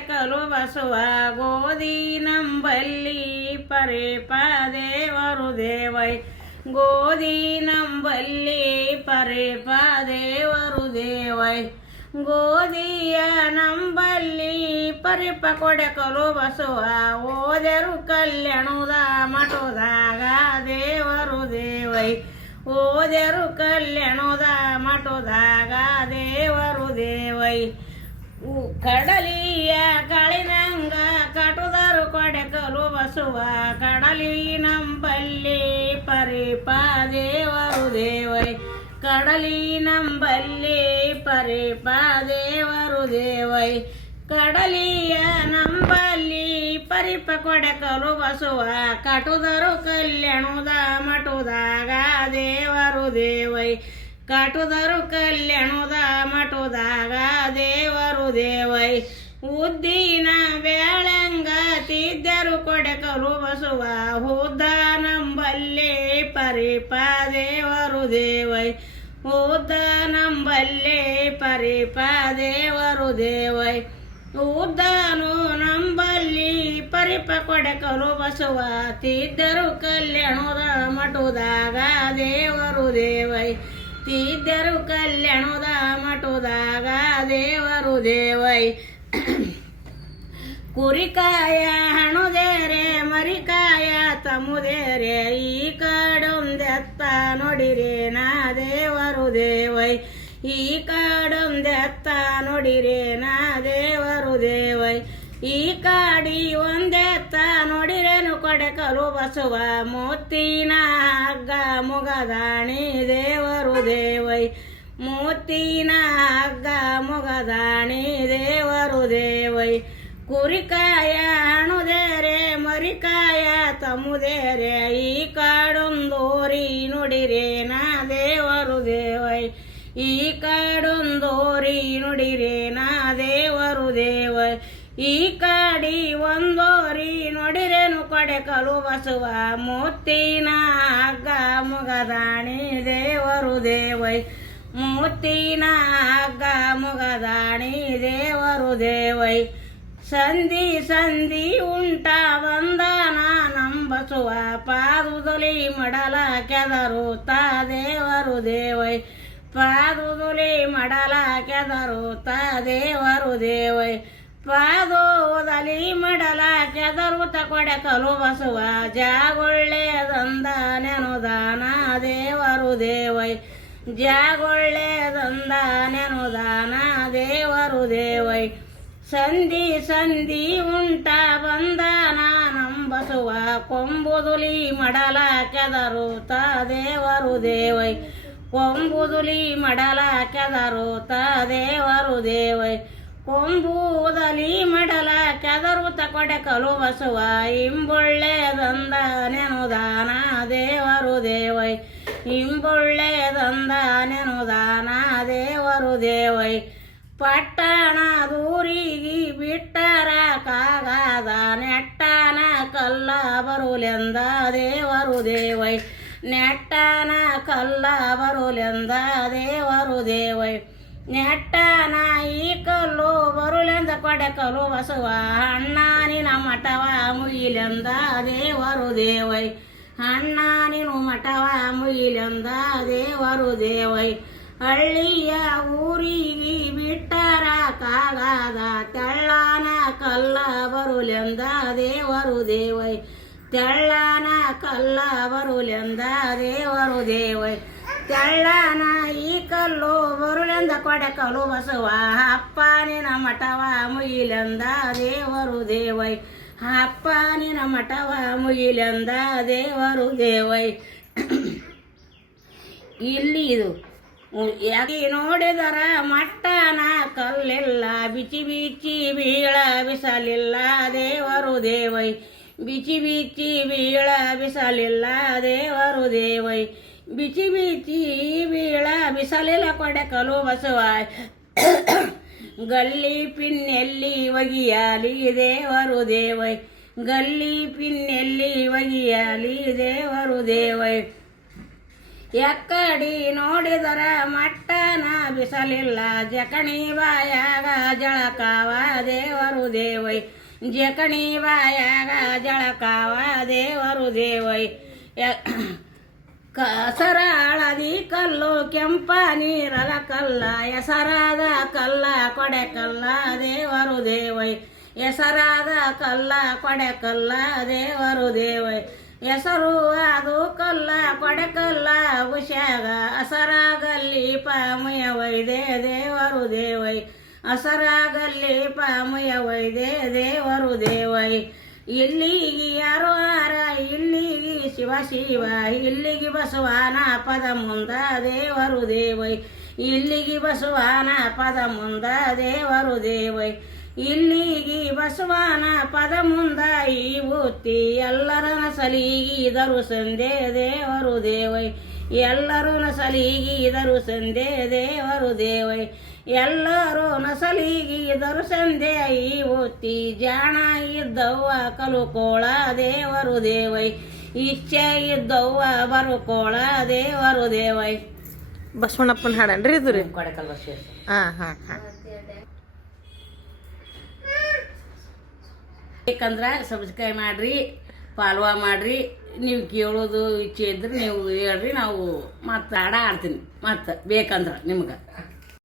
ಕೊಡೆಕಲು ಬಸವ ಗೋಧಿ ನಂಬಲ್ಲಿ ಪರೇಪ ದೇವರು ದೇವೈ ಗೋಧಿ ನಂಬಲ್ಲಿ ಪರೇಪ ದೇವರು ದೇವೈ ಗೋಧಿಯ ನಂಬಲ್ಲಿ ಪರಿಪ ಕೊಡೆಕಲು ಬಸವ ಓದರು ಕಲ್ಯಾಣದ ಮಠದಾಗ ದೇವರು ದೇವೈ ಓದರು ಕಲ್ಯಾಣದ ಮಠದಾಗ ದೇವರು ದೇವೈ ಕಡಲಿಯ ಕಾಳಿನಂಗ ಕಟುದರು ಕೊಡೆಕಲು ಬಸುವ ಕಡಲಿ ನಂಬಲ್ಲಿ ಪರಿಪ ದೇವರು ದೇವೈ ಕಡಲಿ ನಂಬಲ್ಲಿ ಪರಿಪ ದೇವರು ದೇವೈ ಕಡಲಿಯ ನಂಬಲ್ಲಿ ಪರಿಪ ಕೊಡೆಕಲು ಬಸುವ ಕಟುದರು ಕಲ್ಯಾಣದ ಮಠದಾಗ ದೇವರು ದೇವೈ ಕಟುದರು ಕಲ್ಯಾಣದ ಮಠದಾಗ ದೇವರು ದೇವೈ ಉದ್ದಿನ ಬೇಳಂಗ ತಿದ್ದರು ಕೊಡೆಕಲು ಬಸುವ ಹುದ್ದ ನಂಬಲ್ಲಿ ಪರಿಪ ದೇವರು ದೇವೈ ಉದ್ದ ನಂಬಲ್ಲಿ ಪರಿಪ ದೇವರು ದೇವೈ ಉದ್ದನು ನಂಬಲ್ಲಿ ಪರಿಪ ಕೊಡೆಕಲು ಬಸುವ ತಿದ್ದರು ಕಲ್ಯಾಣದ ಮಠದಾಗ ದೇವರು ದೇವೈ ತಿದ್ದರು ಕಲ್ಯಾಣದ ಮಠದಾಗ ದೇವರು ದೇವೈ ಕುರಿಕಾಯ ಹಣುದೇರೆ ಮರಿಕಾಯ ತಮುದೇರೆ ಈ ಕಡೊಂದೆತ್ತ ನೋಡಿರೆ ನಾ ದೇವರು ದೇವೈ ಈ ಕಡೊಂದೆತ್ತ ನೋಡಿರೆ ನಾ ದೇವರು ದೇವೈ ಈ ಕಾಡಿ ಒಂದೆತ್ತ ನೋಡಿರೇನು ಕೊಡೆಕಲು ಬಸುವ ಮೋತಿನ ಹಗ್ಗ ಮುಗದಾಣಿ ದೇವರು ದೇವೈ ಮೋತಿನ ಹಗ್ಗ ಮುಗದಾಣಿ ದೇವರು ದೇವೈ ಕುರಿಕಾಯ ಹಣುದೇರೆ ಮರಿಕಾಯ ತಮುದೇರೆ ಈ ಕಾಡೊಂದೋರಿ ನುಡಿರೆ ನಾ ದೇವರು ದೇವೈ ಈ ಕಾಡೊಂದೋರಿ ನುಡಿರೆ ನಾ ದೇವರು ದೇವೈ ಈ ಕಾಡಿ ಒಂದೋರಿ ನೋಡಿರೇನು ಕೊಡೆಕಲು ಬಸುವ ಮೋತಿನ ಹಗ್ಗ ಮುಗದಾಣಿ ದೇವರು ದೇವೈ ಮೋತಿನ ಹಗ್ಗ ಮುಗದಾಣಿ ದೇವರು ದೇವೈ ಸಂಧಿ ಸಂಧಿ ಉಂಟ ಬಂದನ ನಂಬಸುವ ಪಾದುದಲಿ ಮಡಲ ಕೆದರು ತಾ ದೇವರು ದೇವೈ ಪಾದುದಲಿ ಮಡಲ ಕೆದರು ತಾ ದೇವರು ದೇವೈ ಪಾದೋದಲಿ ಮಡಲ ಕೆದರುತ ಕೊಡೆಕಲು ಬಸುವ ಜಾಗೊಳ್ಳೆದಂದ ನೆನುದಾನ ದೇವರು ದೇವೈ ಜಾಗೊಳ್ಳೆದಂದ ನೆನುದಾನ ದೇವರು ದೇವೈ ಸಂಧಿ ಸಂಧಿ ಉಂಟ ಬಂದನ ನಂಬಸುವ ಕೊಂಬುದುಲಿ ಮಡಲ ಕೆದರುತ ದೇವರು ದೇವೈ ಕೊಂಬುದುಲಿ ಮಡಲ ಕೆದರುತ ದೇವರು ದೇವೈ ಕೊಂಬುದಲಿ ಮಡಲ ಕೆದರುತ ಕೊಡೆಕಲು ಬಸುವ ಇಂಬೊಳ್ಳೆದಂದ ನೆನುದಾನ ದೇವರು ದೇವೈ ಇಂಬೊಳ್ಳೆದಂದ ನೆನುದಾನ ದೇವರು ದೇವೈ ಪಟ್ಟಣ ದೂರಿಗೆ ಬಿಟ್ಟರ ಕಾಗದ ನೆಟ್ಟನ ಕಲ್ಲ ಬರುಲೆಂದ ದೇವರು ದೇವೈ ನೆಟ್ಟನ ಕಲ್ಲ ಬರುಲೆಂದ ದೇವರು ದೇವೈ ನೆಟ್ಟನ ಈ ಕಲ್ಲು ಬರುಲೆಂದ ಕೊಡೆಕಲು ಬಸುವ ಅಣ್ಣನಿನ ಮಠವ ಮುಗಿಲೆಂದ ದೇವರು ದೇವೈ ಅಣ್ಣನಿನ ಮಠವ ಮುಗಿಲೆಂದ ದೇವರು ದೇವೈ ಹಳ್ಳಿಯ ಊರಿಗೆ ಬಿಟ್ಟರ ಕಾಗದ ತೆಳ್ಳನ ಕಲ್ಲ ಬರುಲೆಂದ ದೇವರು ದೇವೈ ತೆಳ್ಳನ ಕಲ್ಲ ಬರುಲೆಂದ ದೇವರು ದೇವೈ ತೆಳ್ಳನ ಈ ಕಲ್ಲು ಬರುಲೆಂದ ಕೊಡೆಕಲು ಬಸುವ ಅಪ್ಪನಿನ ಮಠವ ಮುಗಿಲೆಂದ ದೇವರು ದೇವೈ ಅಪ್ಪನಿನ ಮಠವ ಮುಗಿಲೆಂದ ದೇವರು ದೇವೈ ಇಲ್ಲಿ ಇದು ಯಾಕೆ ನೋಡಿದರ ಮಟ್ಟನ ಕಲ್ಲಿಲ್ಲ ಬಿಚಿ ಬಿಚ್ಚಿ ಬೀಳ ಬಿಸಲಿಲ್ಲ ದೇವರು ದೇವೈ ಬಿಚಿ ಬಿಚ್ಚಿ ಬೀಳ ಬಿಸಲಿಲ್ಲ ದೇವರು ದೇವೈ ಬಿಚಿ ಬಿಚ್ಚಿ ಬೀಳ ಬಿಸಲಿಲ್ಲ ಕೊಡೆಕಲು ಬಸುವ ಗಲ್ಲಿ ಪಿನ್ನೆಲ್ಲಿ ಒಗಿಯಲಿ ದೇವರು ದೇವೈ ಗಲ್ಲಿ ಪಿನ್ನೆಲ್ಲಿ ಒಗಿಯಲಿ ದೇವರು ದೇವೈ ಎಕ್ಕಡಿ ನೋಡಿದರ ಮಟ್ಟನ ಬಿಸಲಿಲ್ಲ ಜಕಣಿ ಬಾಯಾಗ ಜಳಕಾವ ದೇವರು ದೇವೈ ಜಕಣಿ ಬಾಯಾಗ ಜಳಕಾವ ದೇವರು ದೇವೈ ಕಸರ ಹಳದಿ ಕಲ್ಲು ಕೆಂಪ ನೀರಲ ಕಲ್ಲ ಹೆಸರಾದ ಕಲ್ಲ ಕೊಡೆ ಕಲ್ಲ ದೇವರು ದೇವೈ ಹೆಸರಾದ ಕಲ್ಲ ಕೊಡೆ ಕಲ್ಲ ದೇವರು ದೇವೈ ಹೆಸರು ಅದು ಕಲ್ಲ ಕೊಡೆ ಕಲ್ಲ ಉಶ್ಯಾಗ ಹಸರಾಗಲ್ಲಿ ಪಾಮುಯ ವೈದೆ ದೇವರು ದೇವೈ ಹಸರಾಗಲ್ಲಿ ಪಾಮುಯ ವೈದೆ ದೇವರು ದೇವೈ ಇಲ್ಲಿಗೆ ಯಾರು ಹಾರ ಇಲ್ಲಿಗೆ ಶಿವ ಶಿವ ಇಲ್ಲಿಗೆ ಬಸವನ ಪದ ಮುಂದ ದೇವರು ದೇವೈ ಇಲ್ಲಿಗೆ ಬಸವನ ಪದ ಮುಂದ ದೇವರು ದೇವೈ ಇಲ್ಲಿಗೆ ಬಸವನ ಪದ ಮುಂದ ಈ ಬುತ್ತಿ ಎಲ್ಲರನ ಸಲಿಗಿ ಇದರು ಸಂದೆ ದೇವರು ದೇವೈ ಎಲ್ಲರೂ ನಸಲಿಗಿ ಇದರು ಸಂದೆ ದೇವರು ದೇವೈ ಎಲ್ಲರೂ ನಸಲಿಗಿ ಇದರು ಸಂದೆ ಈ ಬುತ್ತಿ ಜಾಣ ಇದ್ದವ್ವ ಕಲುಕೋಳ ದೇವರು ದೇವೈ ಇಚ್ಛೆ ಇದ್ದವ್ವ ಬರುಕೋಳ ದೇವರು ದೇವೈ ಬಸವಣ್ಣಪ್ಪನ ಹಾಡನ್ರಿ ಇದು ರೀ ಕೊಡೆಕಲ್ ಬಸವೇಶ್ವರ. ಹಾಂ ಹಾಂ ಹಾಂ ಬೇಕಂದ್ರೆ ಸಬ್ಸ್ಕ್ರೈಬ್ ಮಾಡ್ರಿ ಫಾಲೋ ಮಾಡ್ರಿ ನೀವು ಕೇಳೋದು ಇಚ್ಛೆ ಇದ್ರೆ ನೀವು ಹೇಳ್ರಿ ನಾವು ಮತ್ತೆ ಹಾಡ ಆಡ್ತೀನಿ ಮತ್ತೆ ಬೇಕಂದ್ರೆ ನಿಮ್ಗೆ